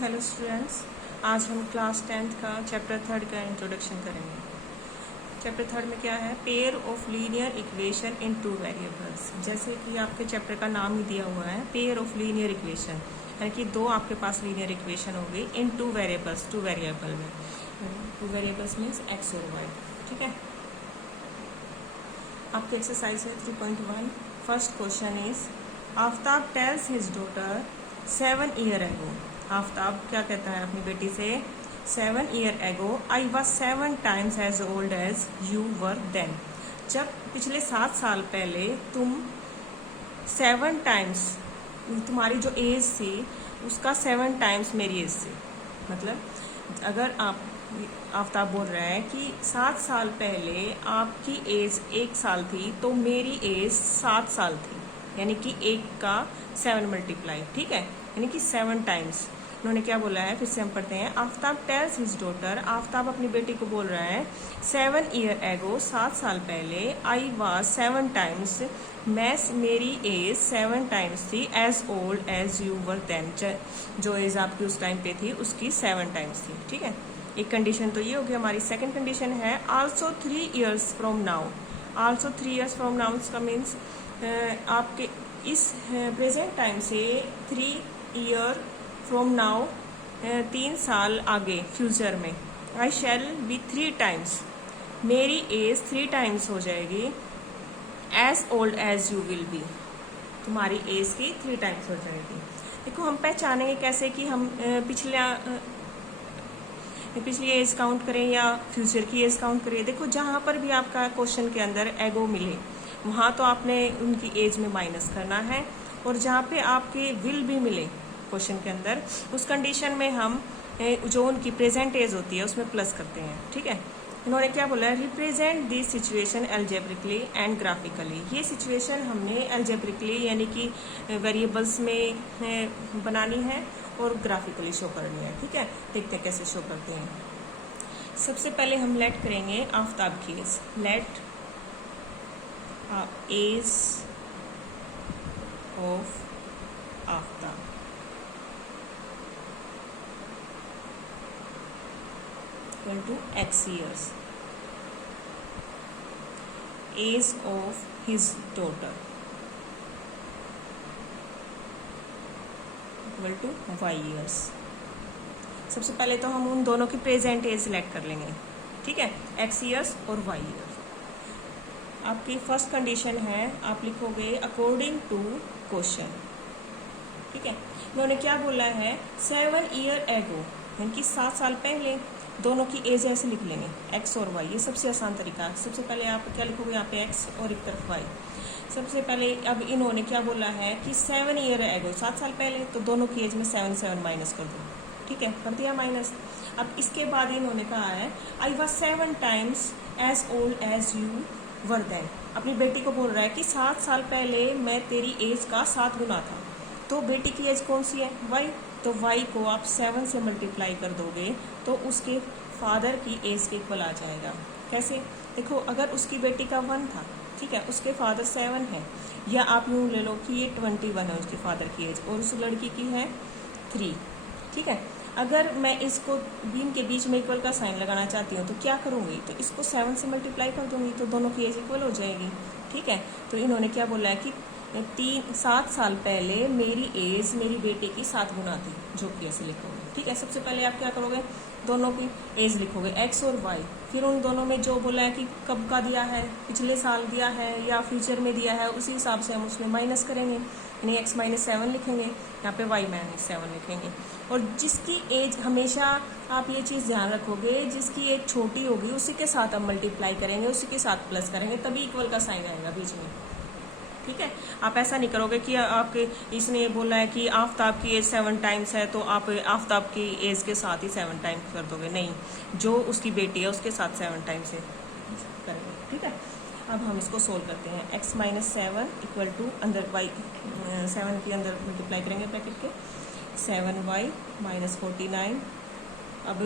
Hello students, आज हम class 10th का चैप्टर 3 का इंट्रोडक्शन करेंगे। चैप्टर 3 में क्या है? Pair of linear equation in two variables. जैसे कि आपके चैप्टर का नाम ही दिया हुआ है, पेयर ऑफ लीनियर इक्वेशन, यानी कि दो आपके पास लीनियर इक्वेशन होगी इन टू वेरिएबल्स, टू वेरिएबल में। टू वेरिएबल्स मीन्स एक्स और वाई। ठीक है, आपकी एक्सरसाइज है 3.1। First question is, Aftab tales his daughter 7 year एगो। आफ्ताब क्या कहता है अपनी बेटी से? 7 year ago I was 7 times age old age you were then. जब पिछले 7 साल पहले तुम 7 times, तुम्हारी जो एज थी उसका 7 times मेरी एज थी। मतलब अगर आफ्ताब बोल रहा है कि 7 साल पहले आपकी एज 1 साल थी तो मेरी एज 7 साल थी, यानी कि 1 का 7 मल्टीप्लाई। ठीक है, यानी कि 7 times। उन्होंने क्या बोला है, फिर से हम पढ़ते हैं। Aftab tales his daughter, Aftab अपनी बेटी को बोल रहा है 7 ईयर एगो, 7 साल पहले, आई वाज 7 times, मेरी एज 7 times थी age old age you were then. जो एज आपकी उस टाइम पे थी उसकी 7 times थी। ठीक है, एक कंडीशन तो ये होगी हमारी। सेकंड कंडीशन है also 3 years from now. Also 3 years from now का मीन्स आपके इस प्रेजेंट टाइम से 3 year फ्रॉम नाउ, 3 साल आगे फ्यूचर में। आई शैल बी 3 times, मेरी एज 3 times हो जाएगी age old age you will be. तुम्हारी एज की 3 times हो जाएगी। देखो हम पहचानेंगे कैसे कि हम पिछली एज काउंट करें या फ्यूचर की एज काउंट करें। देखो जहां पर भी आपका क्वेश्चन के अंदर एगो मिले वहां तो आपने उनकी एज में माइनस करना है, और जहां पे आपके विल भी मिले क्वेश्चन के अंदर, उस कंडीशन में हम जो उनकी प्रेजेंट एज होती है उसमें प्लस करते हैं। ठीक है, इन्होंने क्या बोला है, represent this situation algebraically and graphically. ये सिचुएशन हमने एल्जेब्रिकली यानी कि वेरिएबल्स में बनानी है और ग्राफिकली शो करनी है। ठीक है, देखते हैं कैसे शो करते हैं। सबसे पहले हम लेट करेंगे आफ्ताब की age. Let age of Aftab equal to x years. Age of his daughter equal to y years. सबसे पहले तो हम उन दोनों की प्रेजेंट एज सिलेक्ट कर लेंगे। ठीक है, x years और y years। आपकी फर्स्ट कंडीशन है, आप लिखोगे अकॉर्डिंग टू क्वेश्चन। ठीक है, उन्होंने क्या बोला है, 7 year एगो, यानी कि 7 साल पहले। दोनों की एज ऐसे लिख लेंगे एक्स और वाई, ये सबसे आसान तरीका है। सबसे पहले आप क्या लिखोगे यहाँ पे एक्स और एक तरफ वाई। सबसे पहले अब इन्होंने क्या बोला है कि 7 ईयर एगो, 7 साल पहले, तो दोनों की एज में 7 माइनस कर दो। ठीक है, कर दिया माइनस। अब इसके बाद इन्होंने कहा है I was 7 times age old age you were then. अपनी बेटी को बोल रहा है कि 7 साल पहले मैं तेरी एज का 7 गुना था। तो बेटी की एज कौन सी है? वाई। तो y को आप 7 से मल्टीप्लाई कर दोगे तो उसके फादर की एज के इक्वल आ जाएगा। कैसे? देखो, अगर उसकी बेटी का 1 था, ठीक है, उसके फादर 7 है, या आप यूँ ले लो कि ये 21 है उसके फादर की एज, और उस लड़की की है 3। ठीक है, अगर मैं इसको बीम के बीच में इक्वल का साइन लगाना चाहती हूँ तो क्या करूँगी? तो इसको 7 से मल्टीप्लाई कर दूंगी तो दोनों की एज इक्वल हो जाएगी। ठीक है, तो इन्होंने क्या बोला है कि 7 साल पहले मेरी एज मेरी बेटे की 7 गुना थी, जो कि ऐसे लिखोगे। ठीक है, सबसे पहले आप क्या करोगे, दोनों की एज लिखोगे एक्स और वाई, फिर उन दोनों में जो बोला है कि कब का दिया है, पिछले साल दिया है या फ्यूचर में दिया है, उसी हिसाब से हम उसमें माइनस करेंगे, यानी x - 7 लिखेंगे, यहाँ पे y - 7 लिखेंगे। और जिसकी एज, हमेशा आप ये चीज़ ध्यान रखोगे, जिसकी एज छोटी होगी उसी के साथ हम मल्टीप्लाई करेंगे, उसी के साथ प्लस करेंगे, तभी इक्वल का साइन आएगा बीच में। ठीक है, आप ऐसा नहीं करोगे कि आपके इसने बोला है कि आफ्ताब की एज 7 times है तो आप आफ्ताब की एज के साथ ही 7 times कर दोगे। नहीं, जो उसकी बेटी है उसके साथ 7 times से करेंगे। ठीक है, अब हम इसको सोल्व करते हैं। x - 7 इक्वल टू अंदर y, 7 के अंदर मल्टीप्लाई करेंगे ब्रैकेट के, 7y - 49। अब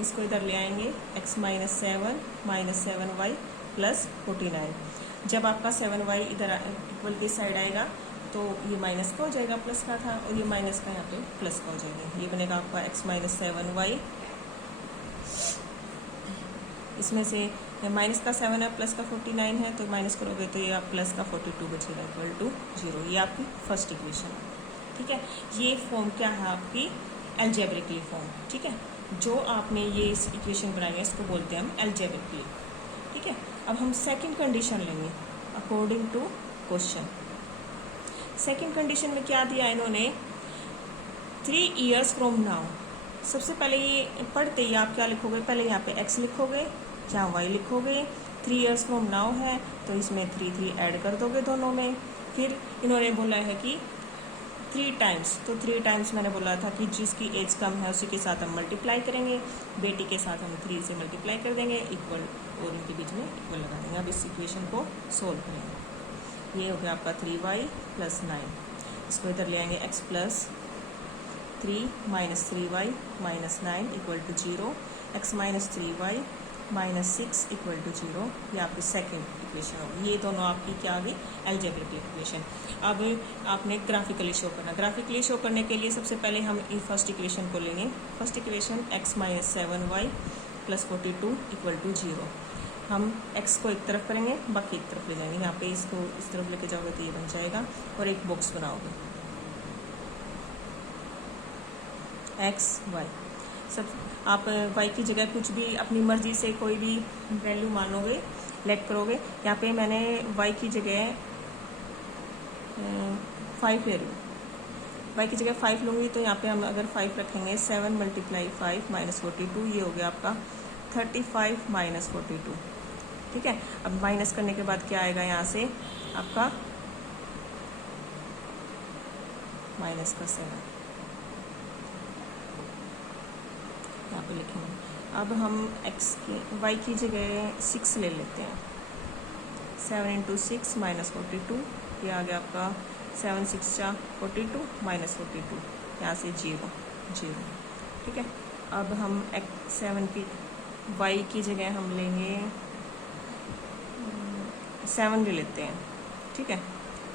इसको इधर ले आएंगे, x - 7 - 7y + 49। जब आपका 7y इधर इक्वल की साइड आएगा तो ये माइनस का हो जाएगा, प्लस का था, और ये माइनस का यहाँ पे प्लस का हो जाएगा। ये बनेगा आपका x माइनस 7y, इसमें से माइनस का 7 है, प्लस का 49 है, तो माइनस करोगे तो ये आप प्लस का 42 बचेगा इक्वल टू 0। ये आपकी फर्स्ट इक्वेशन है, ठीक है। ये फॉर्म क्या है आपकी एल्जेब्रिकली फॉर्म, ठीक है। जो आपने ये इस इक्वेशन बनाई है इसको बोलते हैं हम एल्जेब्रिकली, ठीक है। अब हम सेकंड कंडीशन लेंगे according to question. Second condition में क्या दिया इन्होंने, 3 years फ्रॉम नाउ। सबसे पहले ये पढ़ते ही आप क्या लिखोगे, पहले यहाँ पे x लिखोगे, यहाँ y लिखोगे। 3 years फ्रॉम नाउ है तो इसमें 3 ऐड कर दोगे दोनों में। फिर इन्होंने बोला है कि 3 टाइम्स, तो 3 टाइम्स मैंने बोला था कि जिसकी एज कम है उसी के साथ हम मल्टीप्लाई करेंगे, बेटी के साथ हम 3 से मल्टीप्लाई कर देंगे इक्वल, और इनके बीच में इक्वल लगा देंगे। अब इस इक्वेशन को सोल्व करेंगे। ये हो गया आपका 3y + 9, इसको इधर ले आएंगे x + 3 - 3y - 9 = 0, x - 3y - 6 = 0। ये आपकी सेकेंड इक्वेशन होगी। ये दोनों आपकी क्या आ गई, एल्जेब्रिक इक्वेशन। अब आपने ग्राफिकली शो करना। ग्राफिकली शो करने के लिए सबसे पहले हम फर्स्ट इक्वेशन को लेंगे। First equation x - 7y + 42 = 0। हम x को एक तरफ करेंगे, बाकी एक तरफ ले जाएंगे। यहाँ पे इसको इस तरफ लेके जाओगे तो ये बन जाएगा, और एक बॉक्स बनाओगे x y। सब आप y की जगह कुछ भी अपनी मर्जी से कोई भी वैल्यू मानोगे, लेट करोगे। यहाँ पे मैंने y की जगह 5 ले रही हूँ। y की जगह 5 लूँगी तो यहाँ पे हम अगर 5 रखेंगे, 7 × 5 - 42, ये हो गया आपका 35 - 42, ठीक है। अब माइनस करने के बाद क्या आएगा, यहाँ से आपका -7 यहाँ पे लिखेंगे। अब हम y की जगह 6 ले लेते हैं। 7 × 6 - 42, ये आ गया आपका 7 × 6 = 42 - 42, यहाँ से 0 0, ठीक है। अब हम 7 की y की जगह हम लेंगे 7 ले लेते हैं, ठीक है।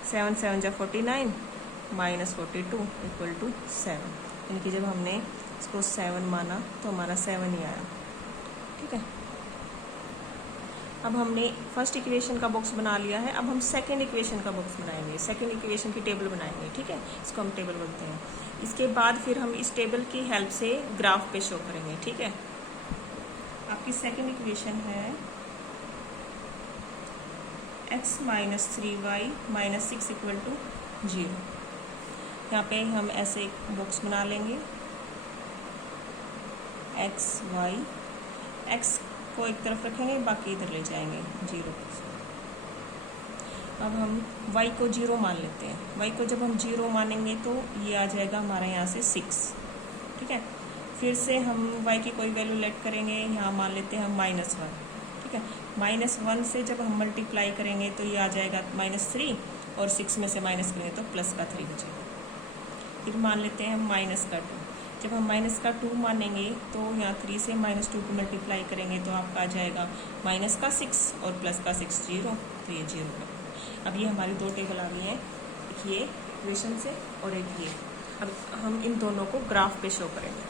7 × 7 = 49 - 42 = 7। इनकी जब हमने इसको 7 माना तो हमारा 7 ही आया, ठीक है। अब हमने फर्स्ट इक्वेशन का बॉक्स बना लिया है। अब हम सेकंड इक्वेशन का बॉक्स बनाएंगे, सेकंड इक्वेशन की टेबल बनाएंगे, ठीक है। इसको हम टेबल बोलते हैं। इसके बाद फिर हम इस टेबल की हेल्प से ग्राफ पे शो करेंगे, ठीक है। आपकी सेकंड इक्वेशन है x - 3y - 6 = 0। यहाँ पे हम ऐसे एक बॉक्स बना लेंगे, x y, x को एक तरफ रखेंगे, बाकी इधर ले जाएंगे 0। अब हम y को 0 मान लेते हैं। y को जब हम 0 मानेंगे तो ये आ जाएगा हमारा यहाँ से 6, ठीक है। फिर से हम y की कोई वैल्यू लेट करेंगे, यहाँ मान लेते हैं हम -1, ठीक है। -1 से जब हम मल्टीप्लाई करेंगे तो ये आ जाएगा -3, और 6 में से माइनस करेंगे तो +3 बचेगा। फिर मान लेते हैं हम -2। जब हम -2 मानेंगे तो यहाँ 3 से -2 को मल्टीप्लाई करेंगे तो आपका आ जाएगा -6 और +6 0, तो ये 0 है। अब ये हमारी 2 टेबल आ गई हैं, एक ये इक्वेशन से और एक ये। अब हम इन दोनों को ग्राफ पे शो करेंगे।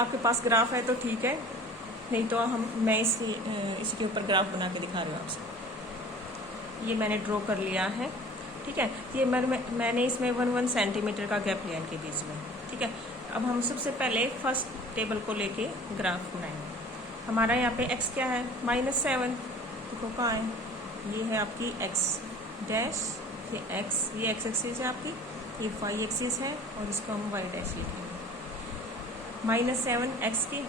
आपके पास ग्राफ है तो ठीक है, नहीं तो मैं इसके ऊपर ग्राफ बना के दिखा रही हूँ आपसे। ये मैंने ड्रॉ कर लिया है, ठीक है। ये मैंने इसमें 1 सेंटीमीटर का गैप लिया इनके बीच में, ठीक है। अब हम सबसे पहले फर्स्ट टेबल को लेके ग्राफ बनाएंगे। हमारा यहाँ पे x क्या है, -7, देखो कहाँ है, ये है आपकी x डैश, ये x, ये x एक्सिस है आपकी, ये y एक्सिस है, और इसको हम y डैश लिखेंगे। -7 x की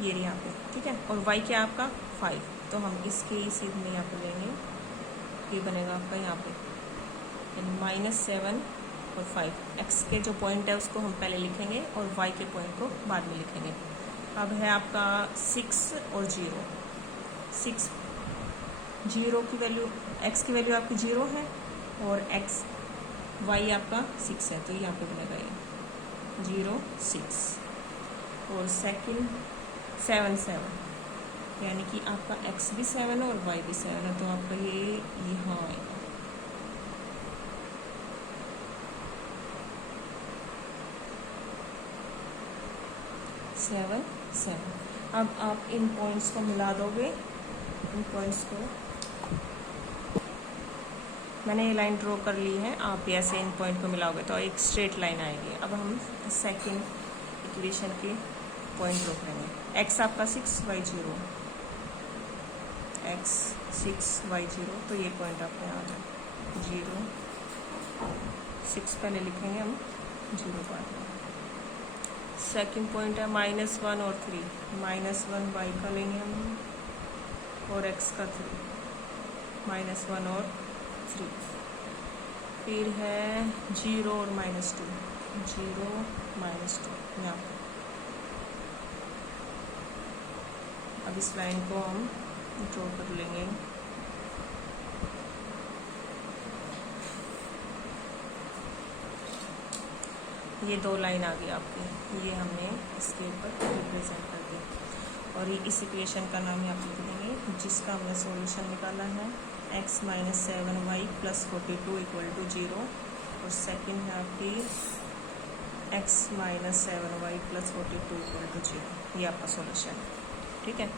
ये यहाँ पे, ठीक है, और y क्या आपका 5, तो हम इसके इसी में यहाँ पे लेंगे, ये बनेगा आपका यहाँ पे -7 और 5। x के जो पॉइंट है उसको हम पहले लिखेंगे और y के पॉइंट को बाद में लिखेंगे। अब है आपका 6 और 0। 6 0 की वैल्यू, x की वैल्यू आपकी 0 है, और y आपका 6 है, तो यहाँ पे बनेगा ये 0 6, और सेकंड 7 7, यानी कि आपका x भी 7 है और y भी 7 है, तो आपका ये यहाँ आएगा, 7 7। अब आप इन पॉइंट्स को मिला दोगे, इन पॉइंट्स को मैंने ये लाइन ड्रॉ कर ली है, आप भी ऐसे इन पॉइंट को मिलाओगे तो एक स्ट्रेट लाइन आएगी। अब हम सेकंड इक्वेशन के पॉइंट ड्रॉ करेंगे। एक्स आपका 6 y 0, x 6 y 0, तो ये पॉइंट आपके यहाँ आ जाए 0 6 पहले लिखेंगे हम, 0 बाद में। सेकंड पॉइंट है -1 और 3, -1 y का लेंगे हम और x का 3, -1 और 3। फिर है 0 और -2, 0 -2 यहाँ पर। अब इस लाइन को हम ड्रॉ कर लेंगे। ये दो लाइन आ गई आपकी, ये हमने इसके ऊपर रिप्रेजेंट कर दी। और ये इस इक्वेशन का नाम यहाँ पे लिख देंगे जिसका हमने सॉल्यूशन निकाला है, x - 7y + 42 = 0। और सेकंड है आपकी x - 7y + 42 = 0। ये आपका सॉल्यूशन है, ठीक है।